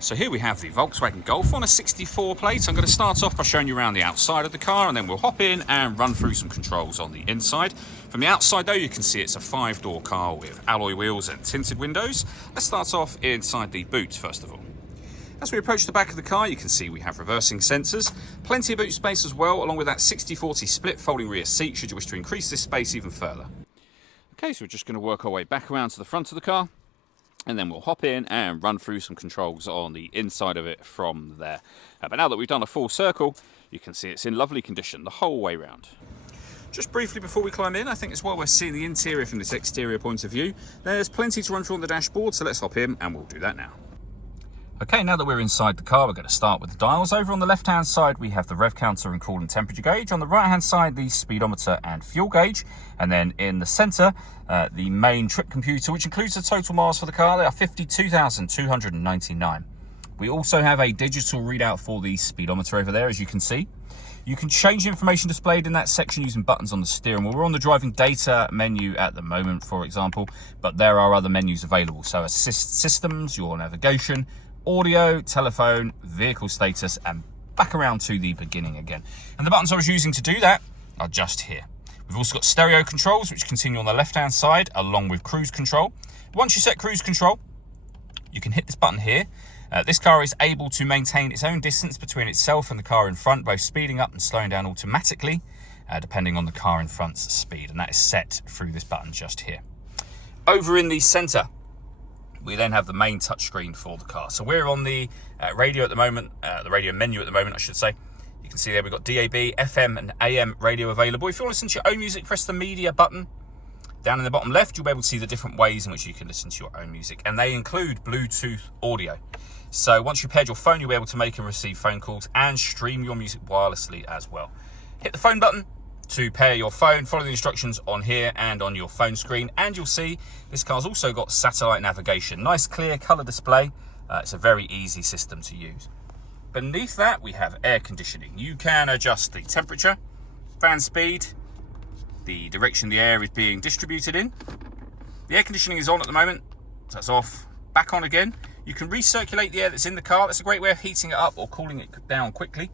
So here we have the Volkswagen Golf on a 64 plate. I'm going to start off by showing you around the outside of the car, and then we'll hop in and run through some controls on the inside. From the outside though, you can see it's a 5-door car with alloy wheels and tinted windows. Let's start off inside the boot first of all. As we approach the back of the car, you can see we have reversing sensors, plenty of boot space as well, along with that 60/40 split folding rear seat should you wish to increase this space even further. Okay, so we're just going to work our way back around to the front of the car, and then we'll hop in and run through some controls on the inside of it from there. But now that we've done a full circle, you can see it's in lovely condition the whole way round. Just briefly before we climb in, I think it's while we're seeing the interior from this exterior point of view, there's plenty to run through on the dashboard, so let's hop in and we'll do that now. Okay, now that we're inside the car, we're going to start with the dials. Over on the left-hand side, we have the rev counter and coolant temperature gauge. On the right-hand side, the speedometer and fuel gauge. And then in the centre, the main trip computer, which includes the total miles for the car. They are 52,299. We also have a digital readout for the speedometer over there, as you can see. You can change the information displayed in that section using buttons on the steering wheel. We're on the driving data menu at the moment, for example, but there are other menus available. So assist systems, your navigation, audio, telephone, vehicle status, and back around to the beginning again. And the buttons I was using to do that are just here. We've also got stereo controls, which continue on the left-hand side, along with cruise control. Once you set cruise control, you can hit this button here. This car is able to maintain its own distance between itself and the car in front, both speeding up and slowing down automatically, depending on the car in front's speed, and that is set through this button just here. Over in the centre, we then have the main touchscreen for the car. So we're on the radio at the moment, the radio menu at the moment, I should say. You can see there we've got DAB, FM and AM radio available. If you want to listen to your own music, press the media button. Down in the bottom left, you'll be able to see the different ways in which you can listen to your own music. And they include Bluetooth audio. So once you've paired your phone, you'll be able to make and receive phone calls and stream your music wirelessly as well. Hit the phone button to pair your phone, follow the instructions on here and on your phone screen, and you'll see this car's also got satellite navigation. Nice clear colour display. It's a very easy system to use. Beneath that we have air conditioning. You can adjust the temperature, fan speed, the direction the air is being distributed in. The air conditioning is on at the moment, so that's off, back on again. You can recirculate the air that's in the car. That's a great way of heating it up or cooling it down quickly.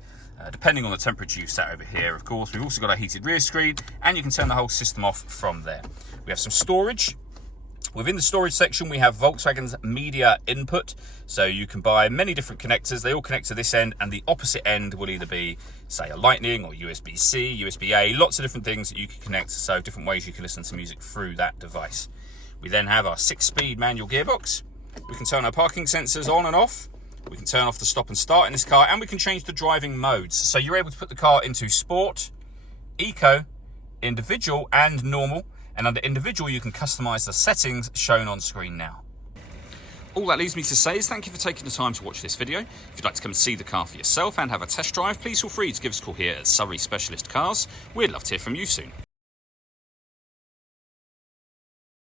Depending on the temperature you've set over here, of course. We've also got a heated rear screen, and you can turn the whole system off from there. We have some storage. Within the storage section, we have Volkswagen's media input. So you can buy many different connectors. They all connect to this end, and the opposite end will either be, say, a Lightning or USB-C, USB-A, lots of different things that you can connect. So different ways you can listen to music through that device. We then have our 6-speed manual gearbox. We can turn our parking sensors on and off. We can turn off the stop and start in this car, and we can change the driving modes. So you're able to put the car into sport, eco, individual, and normal. And under individual, you can customize the settings shown on screen now. All that leaves me to say is thank you for taking the time to watch this video. If you'd like to come and see the car for yourself and have a test drive, please feel free to give us a call here at Surrey Specialist Cars. We'd love to hear from you soon.